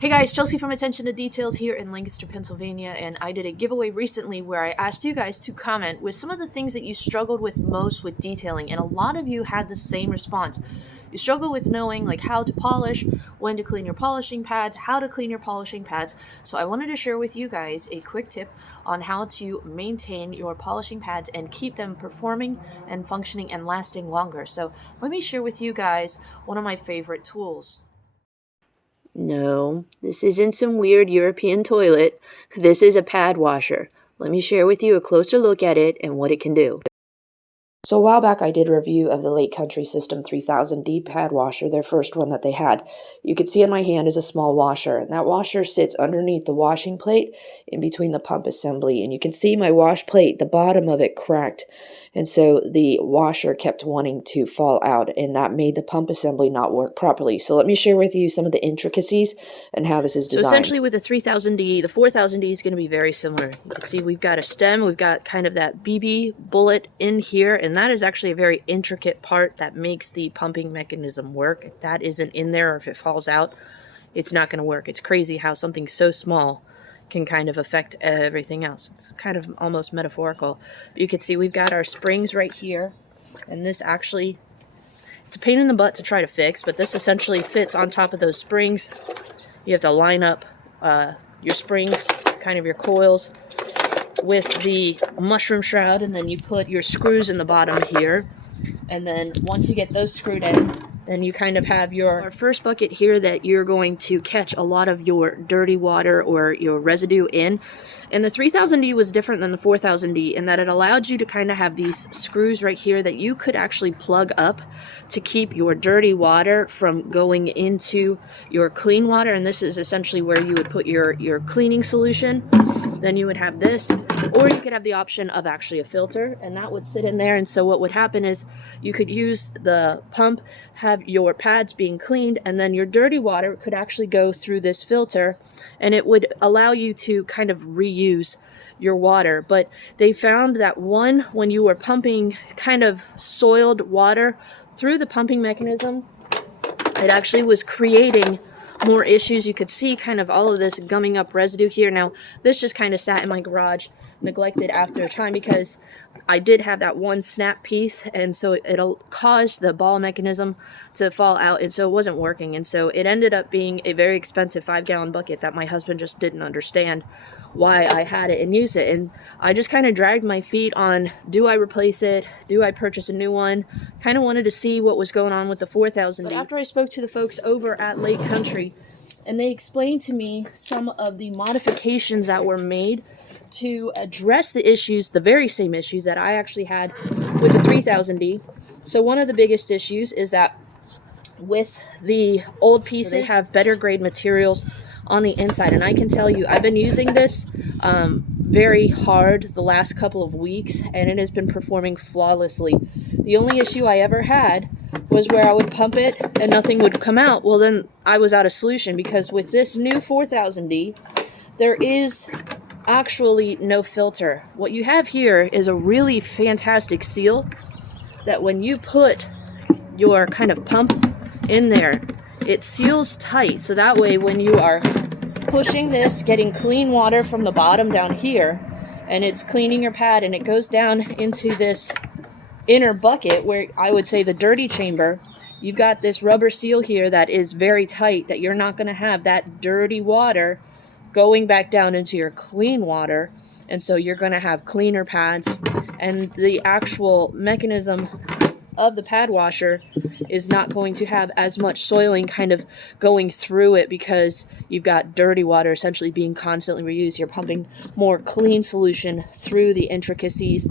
Hey guys, Chelsea from Attention to Details here in Lancaster, Pennsylvania, and I did a giveaway recently where I asked you guys to comment with some of the things that you struggled with most with detailing, and a lot of you had the same response. You struggle with knowing like how to polish, when to clean your polishing pads, how to clean your polishing pads. So I wanted to share with you guys a quick tip on how to maintain your polishing pads and keep them performing and functioning and lasting longer. So let me share with you guys one of my favorite tools. No, this isn't some weird European toilet. This is a pad washer. Let me share with you a closer look at it and what it can do. So a while back I did a review of the Lake Country System 3000D pad washer, their first one that they had. You can see in my hand is a small washer, and that washer sits underneath the washing plate in between the pump assembly. And you can see my wash plate, the bottom of it cracked. And so the washer kept wanting to fall out, and that made the pump assembly not work properly. So let me share with you some of the intricacies and how this is designed. So essentially with the 3000D, the 4000D is going to be very similar. You can see we've got a stem, we've got kind of that BB bullet in here, and that is actually a very intricate part that makes the pumping mechanism work. If that isn't in there or if it falls out, it's not going to work. It's crazy how something so small can kind of affect everything else. It's kind of almost metaphorical. You can see we've got our springs right here, and this actually, it's a pain in the butt to try to fix, but this essentially fits on top of those springs. You have to line up your springs, kind of your coils, with the mushroom shroud, and then you put your screws in the bottom here. And then once you get those screwed in, then you kind of have your first bucket here that you're going to catch a lot of your dirty water or your residue in. And the 3000D was different than the 4000D in that it allowed you to kind of have these screws right here that you could actually plug up to keep your dirty water from going into your clean water. And this is essentially where you would put your cleaning solution. Then you would have this, or you could have the option of actually a filter, and that would sit in there. And so what would happen is you could use the pump, have your pads being cleaned, and then your dirty water could actually go through this filter, and it would allow you to kind of reuse your water. But they found that when you were pumping kind of soiled water through the pumping mechanism, it actually was creating more issues. You could see kind of all of this gumming up residue here. Now, this just kind of sat in my garage, neglected after a time, because I did have that one snap piece, and so it'll cause the ball mechanism to fall out, and so it wasn't working. And so it ended up being a very expensive 5-gallon bucket that my husband just didn't understand why I had it and use it. And I just kind of dragged my feet on, do I replace it? Do I purchase a new one? Kind of wanted to see what was going on with the 4000D. But after I spoke to the folks over at Lake Country, and they explained to me some of the modifications that were made to address the issues, the very same issues that I actually had with the 3000D. So one of the biggest issues is that with the old pieces, they have better grade materials on the inside. And I can tell you, I've been using this very hard the last couple of weeks, and it has been performing flawlessly. The only issue I ever had was where I would pump it and nothing would come out. Well, then I was out of solution, because with this new 4000D, there is actually no filter. What you have here is a really fantastic seal that when you put your kind of pump in there, it seals tight, so that way when you are pushing this, getting clean water from the bottom down here, and it's cleaning your pad, and it goes down into this inner bucket where I would say the dirty chamber, you've got this rubber seal here that is very tight, that you're not going to have that dirty water going back down into your clean water. And so you're going to have cleaner pads, and the actual mechanism of the pad washer is not going to have as much soiling kind of going through it, because you've got dirty water essentially being constantly reused. You're pumping more clean solution through the intricacies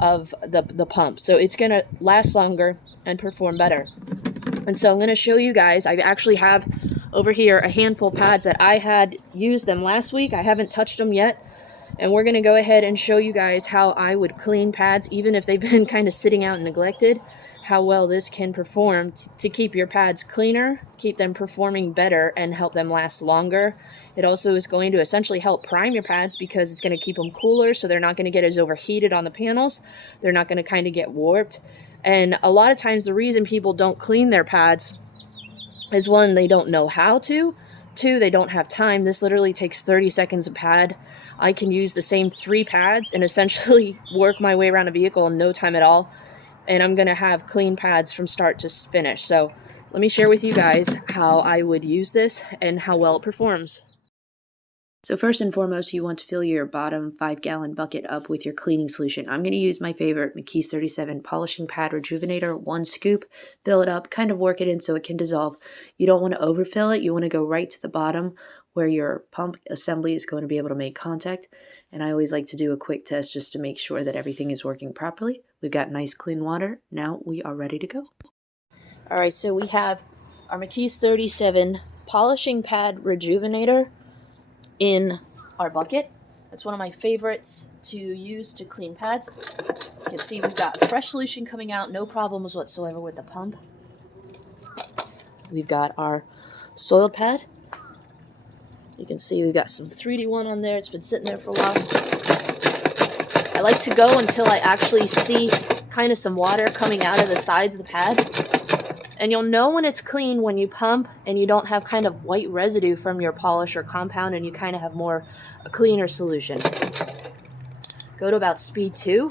of the pump, so it's going to last longer and perform better. And so I'm going to show you guys, I actually have over here a handful of pads that I had used them last week. I haven't touched them yet, and we're going to go ahead and show you guys how I would clean pads, even if they've been kind of sitting out and neglected, how well this can perform to keep your pads cleaner, keep them performing better, and help them last longer. It also is going to essentially help prime your pads, because it's going to keep them cooler, so they're not going to get as overheated on the panels. They're not going to kind of get warped. And a lot of times the reason people don't clean their pads is, one, they don't know how to. 2, they don't have time. This literally takes 30 seconds a pad. I can use the same 3 pads and essentially work my way around a vehicle in no time at all. And I'm going to have clean pads from start to finish. So let me share with you guys how I would use this and how well it performs. So first and foremost, you want to fill your bottom 5-gallon bucket up with your cleaning solution. I'm going to use my favorite McKee's 37 Polishing Pad Rejuvenator, 1 scoop. Fill it up, kind of work it in so it can dissolve. You don't want to overfill it. You want to go right to the bottom where your pump assembly is going to be able to make contact. And I always like to do a quick test just to make sure that everything is working properly. We've got nice clean water. Now we are ready to go. All right, so we have our McKee's 37 Polishing Pad Rejuvenator in our bucket. It's one of my favorites to use to clean pads. You can see we've got fresh solution coming out, no problems whatsoever with the pump. We've got our soil pad. You can see we've got some 3D one on there. It's been sitting there for a while. I like to go until I actually see kind of some water coming out of the sides of the pad. And you'll know when it's clean when you pump and you don't have kind of white residue from your polish or compound, and you kind of have more a cleaner solution. Go to about speed 2.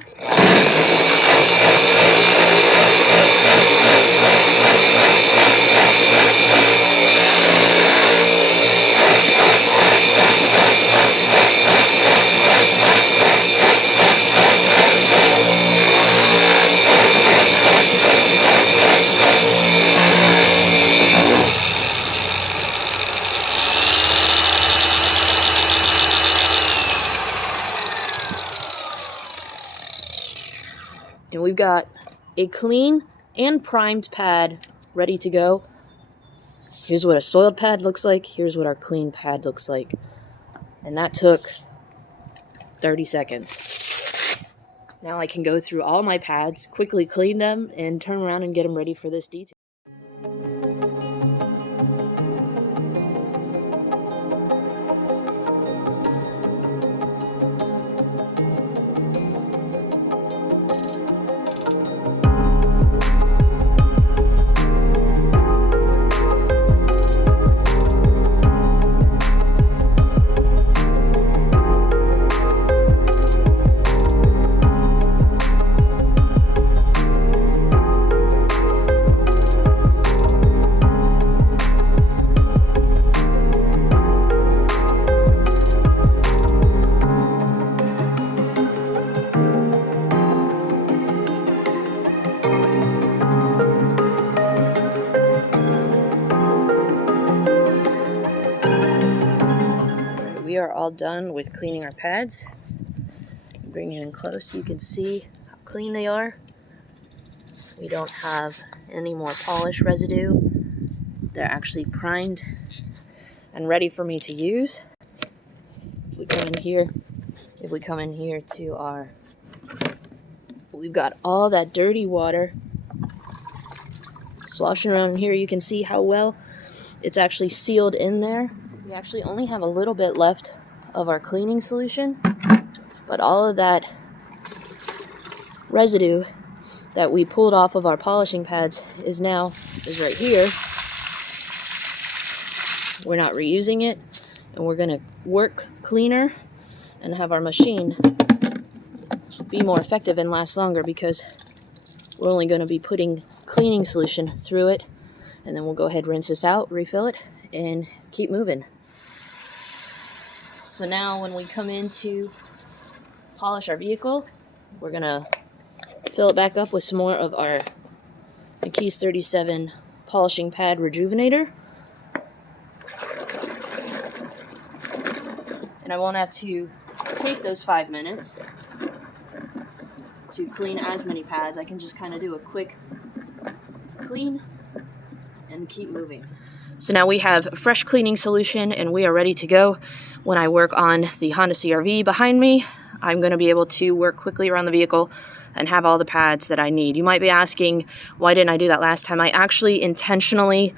And we've got a clean and primed pad ready to go. Here's what a soiled pad looks like. Here's what our clean pad looks like. And that took 30 seconds. Now I can go through all my pads, quickly clean them, and turn around and get them ready for this detail. We are all done with cleaning our pads. Bring it in close so you can see how clean they are. We don't have any more polish residue. They're actually primed and ready for me to use. If we come in here to our, we've got all that dirty water sloshing around in here. You can see how well it's actually sealed in there. We actually only have a little bit left of our cleaning solution, but all of that residue that we pulled off of our polishing pads is right here. We're not reusing it, and we're going to work cleaner and have our machine be more effective and last longer, because we're only going to be putting cleaning solution through it, and then we'll go ahead, rinse this out, refill it, and keep moving. So now when we come in to polish our vehicle, we're going to fill it back up with some more of our McKee's 37 Polishing Pad Rejuvenator. And I won't have to take those 5 minutes to clean as many pads. I can just kind of do a quick clean and keep moving. So now we have fresh cleaning solution and we are ready to go. When I work on the Honda CR-V behind me, I'm going to be able to work quickly around the vehicle and have all the pads that I need. You might be asking, why didn't I do that last time? I actually intentionally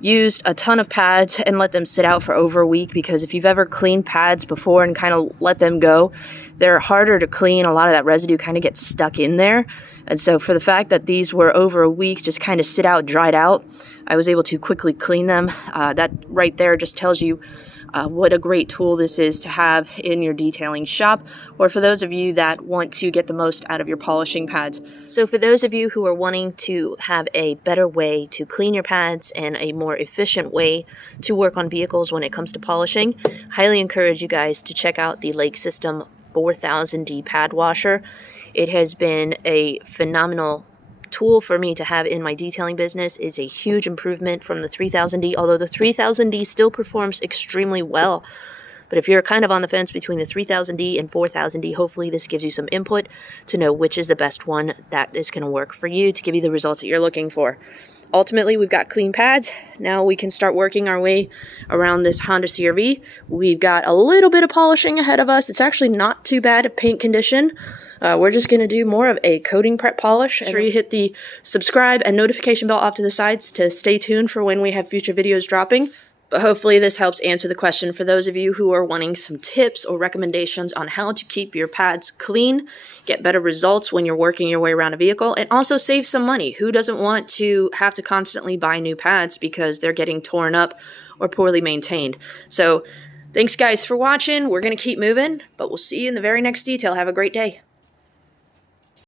used a ton of pads and let them sit out for over a week, because if you've ever cleaned pads before and kind of let them go, they're harder to clean. A lot of that residue kind of gets stuck in there. And so for the fact that these were over a week, just kind of sit out, dried out, I was able to quickly clean them. That right there just tells you what a great tool this is to have in your detailing shop, or for those of you that want to get the most out of your polishing pads. So for those of you who are wanting to have a better way to clean your pads and a more efficient way to work on vehicles when it comes to polishing, highly encourage you guys to check out the Lake System 4000D pad washer. It has been a phenomenal tool for me to have in my detailing business. Is a huge improvement from the 3000D, although the 3000D still performs extremely well. But if you're kind of on the fence between the 3000D and 4000D, hopefully this gives you some input to know which is the best one that is going to work for you to give you the results that you're looking for. Ultimately, we've got clean pads. Now we can start working our way around this Honda CR-V. We've got a little bit of polishing ahead of us. It's actually not too bad of paint condition. We're just going to do more of a coating prep polish. Make sure you hit the subscribe and notification bell off to the sides to stay tuned for when we have future videos dropping. But hopefully this helps answer the question for those of you who are wanting some tips or recommendations on how to keep your pads clean, get better results when you're working your way around a vehicle, and also save some money. Who doesn't want to have to constantly buy new pads because they're getting torn up or poorly maintained? So thanks guys for watching. We're going to keep moving, but we'll see you in the very next detail. Have a great day.